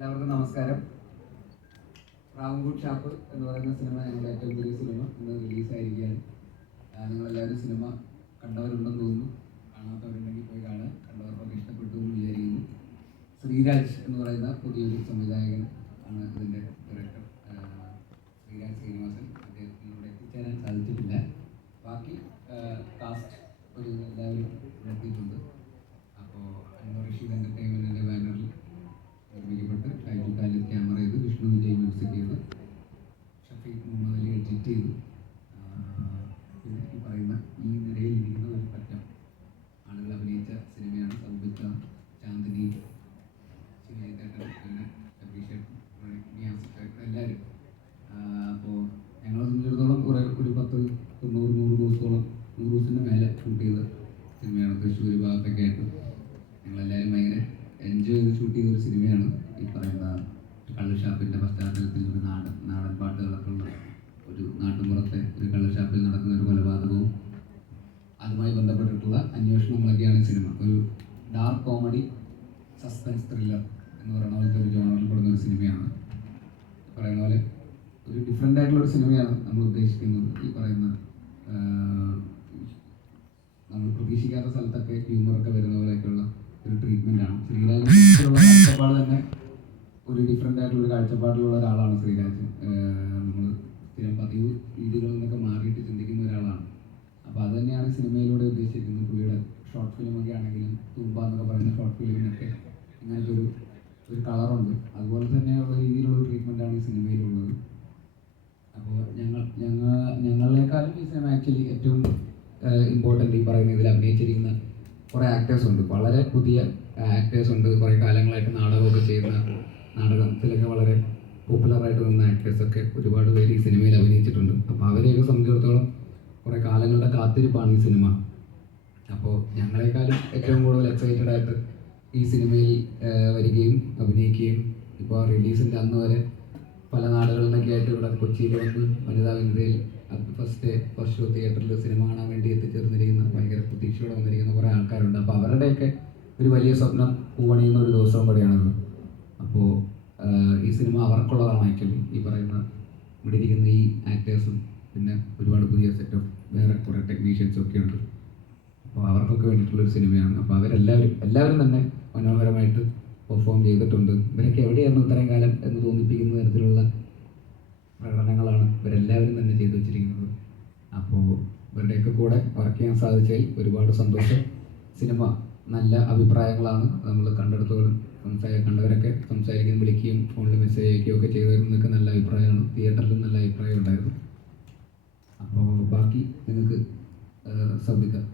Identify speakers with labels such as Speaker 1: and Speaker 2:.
Speaker 1: എല്ലാവർക്കും നമസ്കാരം. റാവുംകൂട്ട് ഷാപ്പ് എന്ന് പറയുന്ന സിനിമ ഞങ്ങളുടെ ഏറ്റവും പുതിയ സിനിമ. ഇന്ന് റിലീസായിരിക്കുകയാണ്. നിങ്ങളെല്ലാവരും സിനിമ കണ്ടവരുണ്ടെന്ന് തോന്നുന്നു. കാണാത്തവരുണ്ടെങ്കിൽ പോയി കാണുക. കണ്ടവർക്കൊക്കെ ഇഷ്ടപ്പെട്ടു എന്ന് വിചാരിക്കുന്നു. ശ്രീരാജ് എന്ന് പറയുന്ന പുതിയൊരു സംവിധായകൻ ആണ് ഇതിന്റെ ഡയറക്ടർ ശ്രീരാജ് ശ്രീനിവാസൻ അദ്ദേഹത്തിന് ഇവിടെ എത്തിച്ചേരാൻ സാധിച്ചിട്ടില്ല. ബാക്കി കാസ്റ്റ് ഒരു എല്ലാവരും എത്തിയിട്ടുണ്ട് ഈ നിരയിൽ ഇരിക്കുന്ന ഒരു പറ്റം. ആളുകൾ അഭിനയിച്ച സിനിമയാണ് സൗബിത്ത ചാന്ദിനി ശിവജിത്തേട്ടൻ പിന്നെ അഭിഷേക് എല്ലാവരും. അപ്പോൾ ഞങ്ങളെ സംബന്ധിച്ചിടത്തോളം കുറേ ഒരു പത്ത് തൊണ്ണൂറ് നൂറ് ദിവസത്തോളം നൂറ് ദിവസത്തിന്റെ മേലെ ഷൂട്ട് ചെയ്ത സിനിമയാണ് തൃശ്ശൂർ ഭാഗത്തൊക്കെ ആയിട്ട്. ഞങ്ങളെല്ലാവരും ഭയങ്കര എൻജോയ് ചെയ്ത് ഷൂട്ട് ചെയ്ത ഒരു സിനിമയാണ് ഈ പറയുന്ന സസ്പെൻസ് ത്രില്ലർ എന്ന് പറയുന്ന പോലത്തെ ഒരു ജോണറിൽ പെടുന്ന ഒരു സിനിമയാണ്. പറയുന്ന പോലെ ഒരു ഡിഫറെന്റ് ആയിട്ടുള്ള ഒരു സിനിമയാണ് നമ്മൾ ഉദ്ദേശിക്കുന്നത്. ഈ പറയുന്ന നമ്മൾ പ്രതീക്ഷിക്കാത്ത സ്ഥലത്തൊക്കെ ഹ്യൂമറൊക്കെ വരുന്ന പോലെയൊക്കെയുള്ള ഒരു ട്രീറ്റ്മെന്റ് ആണ്. ശ്രീരാജിനുള്ള കാഴ്ചപ്പാട് തന്നെ ഒരു ഡിഫറെന്റ് ആയിട്ടുള്ള ഒരു കാഴ്ചപ്പാടിലുള്ള ഒരാളാണ് ശ്രീരാജ്. നമ്മൾ സ്ഥിരം പതിവ് രീതികളിൽ നിന്നൊക്കെ മാറിയിട്ട് ചിന്തിക്കുന്ന ഒരാളാണ്. ഇങ്ങനത്തെ ഒരു ഒരു കളറുണ്ട്. അതുപോലെ തന്നെയുള്ള രീതിയിലുള്ള ട്രീറ്റ്മെന്റാണ് ഈ സിനിമയിലുള്ളത്. അപ്പോൾ ഞങ്ങൾ ഞങ്ങൾ ഞങ്ങളെക്കാളും ഈ സിനിമ ആക്ച്വലി ഏറ്റവും ഇമ്പോർട്ടന്റ് ഈ പറയുന്ന ഇതിൽ അഭിനയിച്ചിരിക്കുന്ന കുറേ ആക്ടേഴ്സ് ഉണ്ട്. വളരെ പുതിയ ആക്ടേഴ്സ് ഉണ്ട്. കുറേ കാലങ്ങളായിട്ട് നാടകമൊക്കെ ചെയ്യുന്ന നാടകത്തിലൊക്കെ വളരെ പോപ്പുലറായിട്ട് നിന്ന ആക്ടേഴ്സൊക്കെ ഒരുപാട് പേര് ഈ സിനിമയിൽ അഭിനയിച്ചിട്ടുണ്ട്. അപ്പോൾ അവരെയൊക്കെ സംബന്ധിച്ചിടത്തോളം കുറേ കാലങ്ങളുടെ കാത്തിരിപ്പാണ് ഈ സിനിമ. അപ്പോൾ ഞങ്ങളെക്കാളും ഏറ്റവും കൂടുതൽ എക്സൈറ്റഡ് ആയിട്ട് ഈ സിനിമയിൽ വരികയും അഭിനയിക്കുകയും ഇപ്പോൾ റിലീസിന്റെ അന്ന് വരെ പല നാടുകളിൽ നിന്നൊക്കെ ആയിട്ട് ഇവിടെ കൊച്ചിയിൽ വന്ന് വനിതാ വനിതയിൽ ഫസ്റ്റ് ഫസ്റ്റ് ഷോ തിയേറ്ററിൽ സിനിമ കാണാൻ വേണ്ടി എത്തിച്ചേർന്നിരിക്കുന്ന ഭയങ്കര പ്രതീക്ഷയോടെ വന്നിരിക്കുന്ന കുറേ ആൾക്കാരുണ്ട്. അപ്പോൾ അവരുടെയൊക്കെ ഒരു വലിയ സ്വപ്നം പൂവണിയുന്ന ഒരു ദിവസവും കൂടിയാണത്. അപ്പോൾ ഈ സിനിമ അവർക്കുള്ളതാണ് ആക്ച്വലി ഈ പറയുന്ന ഇവിടെ ഇരിക്കുന്ന ഈ ആക്ടേഴ്സും പിന്നെ ഒരുപാട് പുതിയ സെറ്റ് ഓഫ് വേറെ കുറേ ടെക്നീഷ്യൻസും ഒക്കെ ഉണ്ട്. അപ്പോൾ അവർക്കൊക്കെ വേണ്ടിയിട്ടുള്ളൊരു സിനിമയാണ്. അപ്പോൾ അവരെല്ലാവരും എല്ലാവരും തന്നെ മനോഹരമായിട്ട് പെർഫോം ചെയ്തിട്ടുണ്ട്. ഇവരൊക്കെ എവിടെയായിരുന്നു ഇത്രയും കാലം എന്ന് തോന്നിപ്പിക്കുന്ന തരത്തിലുള്ള പ്രകടനങ്ങളാണ് ഇവരെല്ലാവരും തന്നെ ചെയ്തു വെച്ചിരിക്കുന്നത്. അപ്പോൾ ഇവരുടെയൊക്കെ കൂടെ വർക്ക് ചെയ്യാൻ സാധിച്ചതിൽ ഒരുപാട് സന്തോഷം. സിനിമ നല്ല അഭിപ്രായങ്ങളാണ് നമ്മൾ കണ്ടെടുത്തവരും സംസാര കണ്ടവരൊക്കെ സംസാരിക്കുകയും വിളിക്കുകയും ഫോണിൽ മെസ്സേജ് അയക്കുകയും ഒക്കെ ചെയ്തവരിന്നൊക്കെ നല്ല അഭിപ്രായമാണ്. തിയേറ്ററിലും നല്ല അഭിപ്രായം ഉണ്ടായിരുന്നു. അപ്പോൾ ബാക്കി നിങ്ങൾക്ക് ശ്രദ്ധിക്കാം